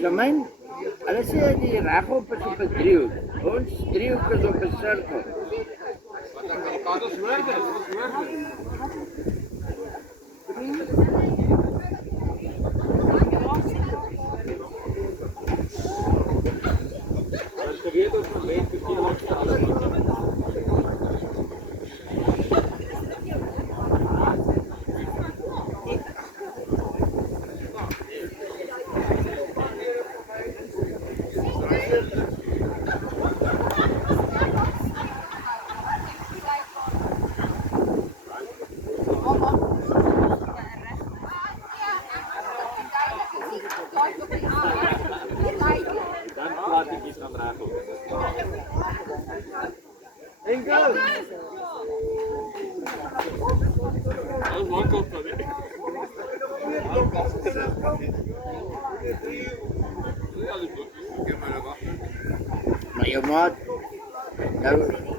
Germain, hulle sê die regop is op 'n driehoek. Ons driehoek is op 'n sirkel. Dan laat ik iets gaan regel. Enkel. Dat is mijn kop van dit. Maar jou maat, nou